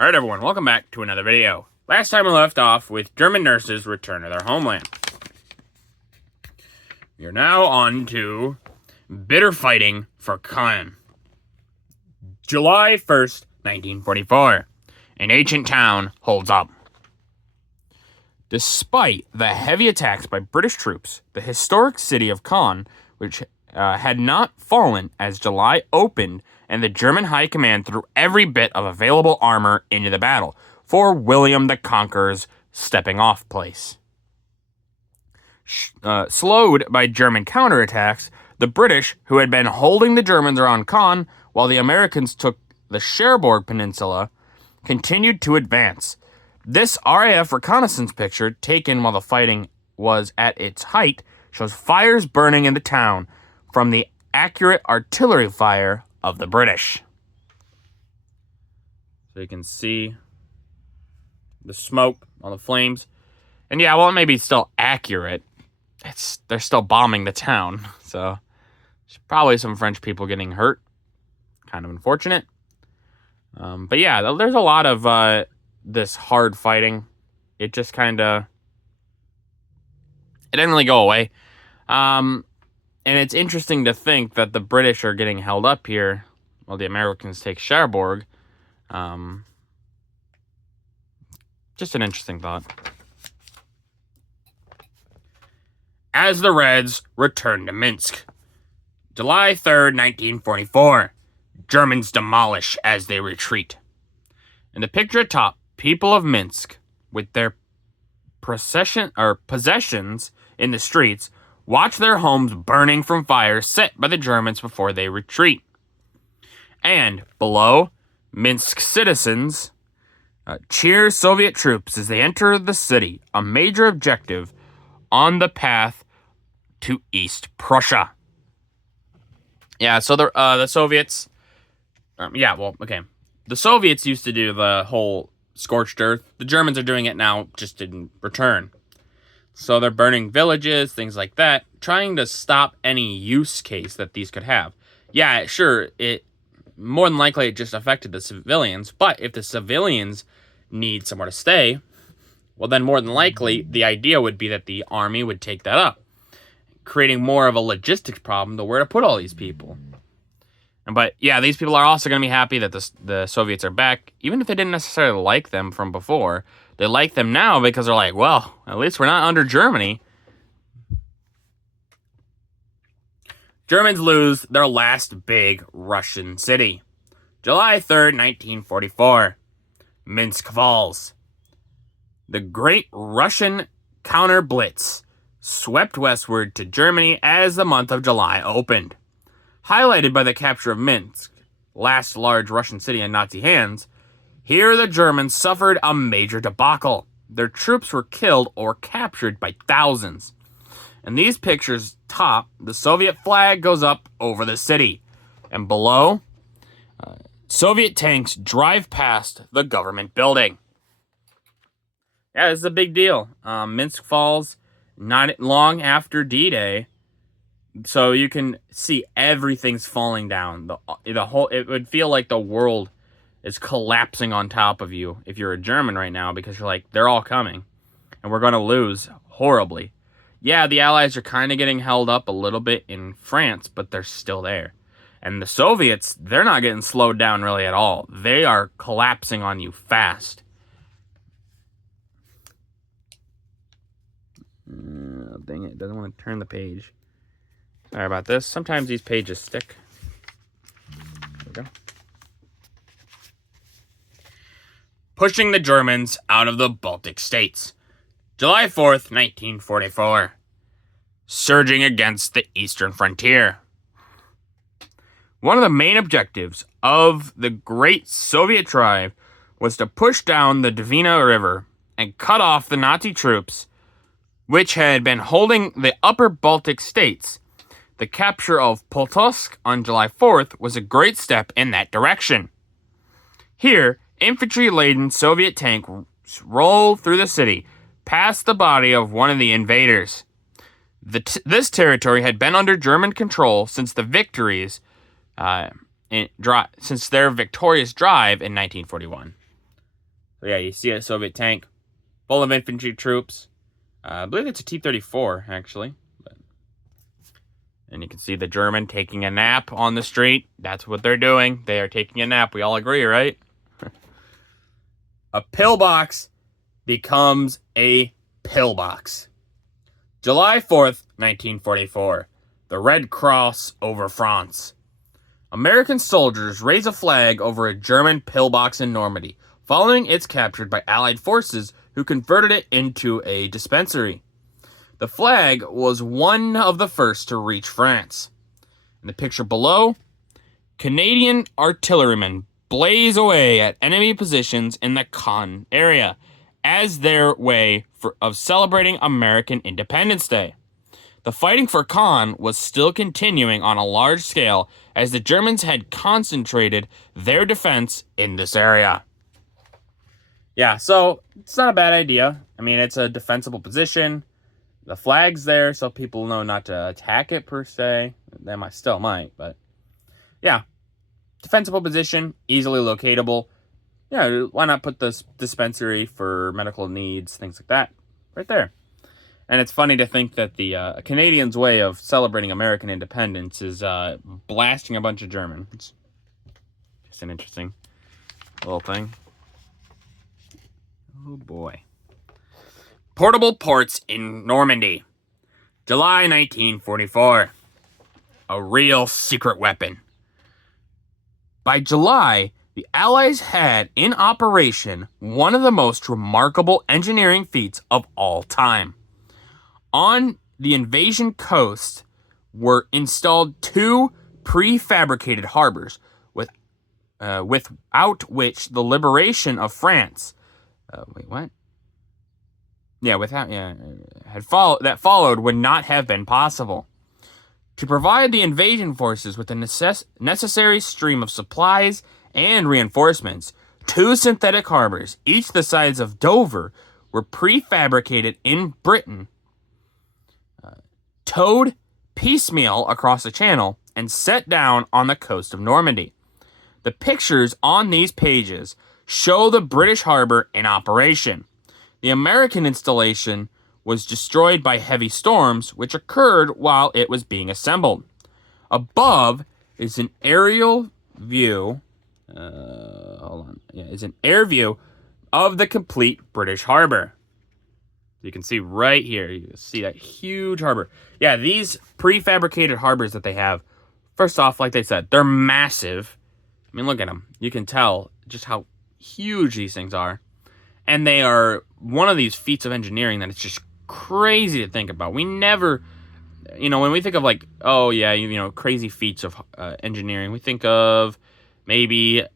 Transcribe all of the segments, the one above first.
Alright everyone, welcome back to another video. Last time we left off with German nurses return to their homeland. We are now on to bitter fighting for Caen. July 1st, 1944. An ancient town holds up. Despite the heavy attacks by British troops, the historic city of Caen, which had not fallen as July opened, and the German high command threw every bit of available armor into the battle for William the Conqueror's stepping-off place. Slowed by German counterattacks, the British, who had been holding the Germans around Caen while the Americans took the Cherbourg Peninsula, continued to advance. This RAF reconnaissance picture, taken while the fighting was at its height, shows fires burning in the town from the accurate artillery fire of the British. So you can see the smoke on the flames. And yeah, well, it may be still accurate. They're still bombing the town. So there's probably some French people getting hurt. Kind of unfortunate. But yeah, there's a lot of this hard fighting. It just kind of... It didn't really go away. And it's interesting to think that the British are getting held up here while the Americans take Cherbourg. Just an interesting thought. As the Reds return to Minsk. July 3rd, 1944. Germans demolish as they retreat. In the picture atop, people of Minsk, with their possessions in the streets, watch their homes burning from fires set by the Germans before they retreat. And below, Minsk citizens cheer Soviet troops as they enter the city, a major objective on the path to East Prussia. Yeah, so the Soviets... The Soviets used to do the whole scorched earth. The Germans are doing it now, just in return. So they're burning villages, things like that, trying to stop any use case that these could have. Yeah, sure, it more than likely it just affected the civilians, but if the civilians need somewhere to stay, well then more than likely the idea would be that the army would take that up, creating more of a logistics problem to where to put all these people. But yeah, these people are also going to be happy that the Soviets are back, even if they didn't necessarily like them from before. They like them now because they're like, well, at least we're not under Germany. Germans lose their last big Russian city. July 3rd, 1944. Minsk falls. The Great Russian Counter-Blitz swept westward to Germany as the month of July opened. Highlighted by the capture of Minsk, last large Russian city in Nazi hands, here the Germans suffered a major debacle. Their troops were killed or captured by thousands. In these pictures, top, the Soviet flag goes up over the city. And below, Soviet tanks drive past the government building. Yeah, this is a big deal. Minsk falls not long after D-Day. So you can see everything's falling down. The whole, it would feel like the world is collapsing on top of you if you're a German right now, because you're like, they're all coming and we're going to lose horribly. Yeah, the Allies are kind of getting held up a little bit in France, but they're still there. And the Soviets, they're not getting slowed down really at all. They are collapsing on you fast. Dang it, doesn't want to turn the page. Sorry about this. Sometimes these pages stick. There we go. Pushing the Germans out of the Baltic states. July 4th, 1944. Surging against the eastern frontier. One of the main objectives of the Great Soviet Drive was to push down the Dvina River and cut off the Nazi troops, which had been holding the upper Baltic states. The capture of Polotsk on July 4th was a great step in that direction. Here, infantry-laden Soviet tanks roll through the city, past the body of one of the invaders. This territory had been under German control since the since their victorious drive in 1941. So yeah, you see a Soviet tank full of infantry troops. I believe it's a T-34, actually. And you can see the German taking a nap on the street. That's what they're doing. They are taking a nap. We all agree, right? A pillbox becomes a pillbox. July 4th, 1944. The Red Cross over France. American soldiers raise a flag over a German pillbox in Normandy, following its capture by Allied forces who converted it into a dispensary. The flag was one of the first to reach France. In the picture below, Canadian artillerymen blaze away at enemy positions in the Caen area as their way of celebrating American Independence Day. The fighting for Caen was still continuing on a large scale as the Germans had concentrated their defense in this area. Yeah, so it's not a bad idea. I mean, it's a defensible position. The flag's there so people know not to attack it per se. They still might, but yeah. Defensible position, easily locatable. Yeah, why not put this dispensary for medical needs, things like that, right there. And it's funny to think that the Canadians' way of celebrating American independence is blasting a bunch of German. It's just an interesting little thing. Oh boy. Portable ports in Normandy. July 1944. A real secret weapon. By July, the Allies had in operation one of the most remarkable engineering feats of all time. On the invasion coast were installed two prefabricated harbors, without which the liberation of France, that followed would not have been possible. To provide the invasion forces with the necessary stream of supplies and reinforcements, two synthetic harbors, each the size of Dover, were prefabricated in Britain, towed piecemeal across the channel, and set down on the coast of Normandy. The pictures on these pages show the British harbor in operation. The American installation was destroyed by heavy storms, which occurred while it was being assembled. Above is an aerial view. Is an air view of the complete British harbor. You can see right here. You can see that huge harbor. Yeah, these prefabricated harbors that they have. First off, like they said, they're massive. I mean, look at them. You can tell just how huge these things are. And they are one of these feats of engineering that it's just crazy to think about. We never, when we think of like, oh yeah, crazy feats of engineering, we think of maybe,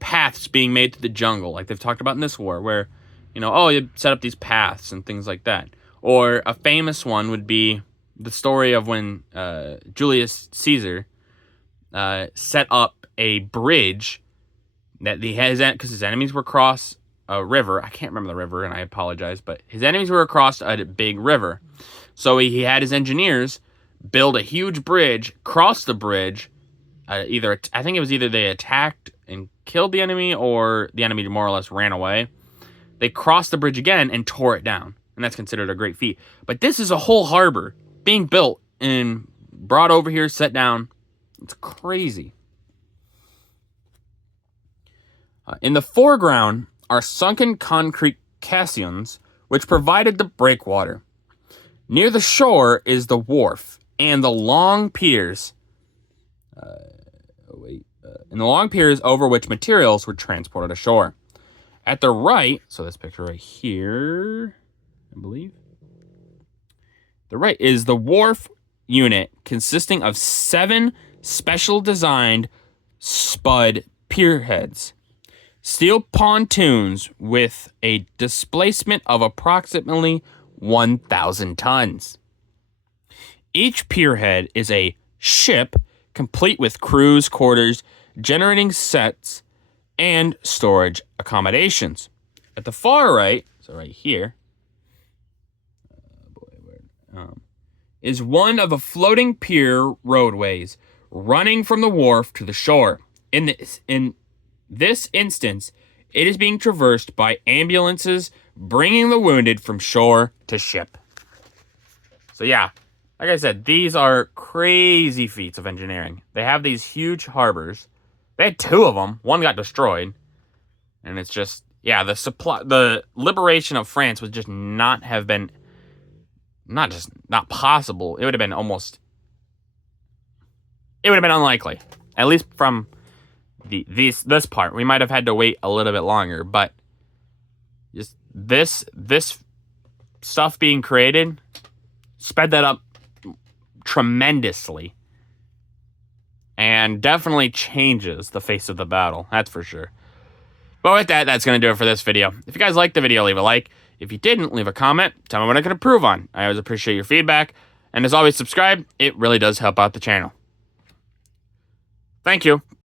paths being made through the jungle, like they've talked about in this war, where, you set up these paths and things like that. Or a famous one would be the story of when Julius Caesar set up a bridge that because his enemies were across a river. I can't remember the river, and I apologize, but his enemies were across a big river. So he had his engineers build a huge bridge, cross the bridge. I think it was either they attacked and killed the enemy, or the enemy more or less ran away. They crossed the bridge again and tore it down, and that's considered a great feat. But this is a whole harbor being built and brought over here, set down. It's crazy. In the foreground are sunken concrete caissons, which provided the breakwater. Near the shore is the wharf and the long piers. Over which materials were transported ashore. At the right, so this picture right here, I believe. The right is the wharf unit, consisting of 7 special designed spud pierheads. Steel pontoons with a displacement of approximately 1,000 tons. Each pierhead is a ship complete with crew's quarters, generating sets, and storage accommodations. At the far right, so right here, is one of the floating pier roadways running from the wharf to the shore. In this instance, it is being traversed by ambulances bringing the wounded from shore to ship. So yeah, like I said, these are crazy feats of engineering. They have these huge harbors. They had 2 of them. One got destroyed. And it's just, yeah, the liberation of France would just not have been, not possible. It would have been unlikely. At least from this part. We might have had to wait a little bit longer, but just this stuff being created sped that up tremendously. And definitely changes the face of the battle. That's for sure. But with that, that's going to do it for this video. If you guys liked the video, leave a like. If you didn't, leave a comment. Tell me what I can improve on. I always appreciate your feedback. And as always, subscribe. It really does help out the channel. Thank you.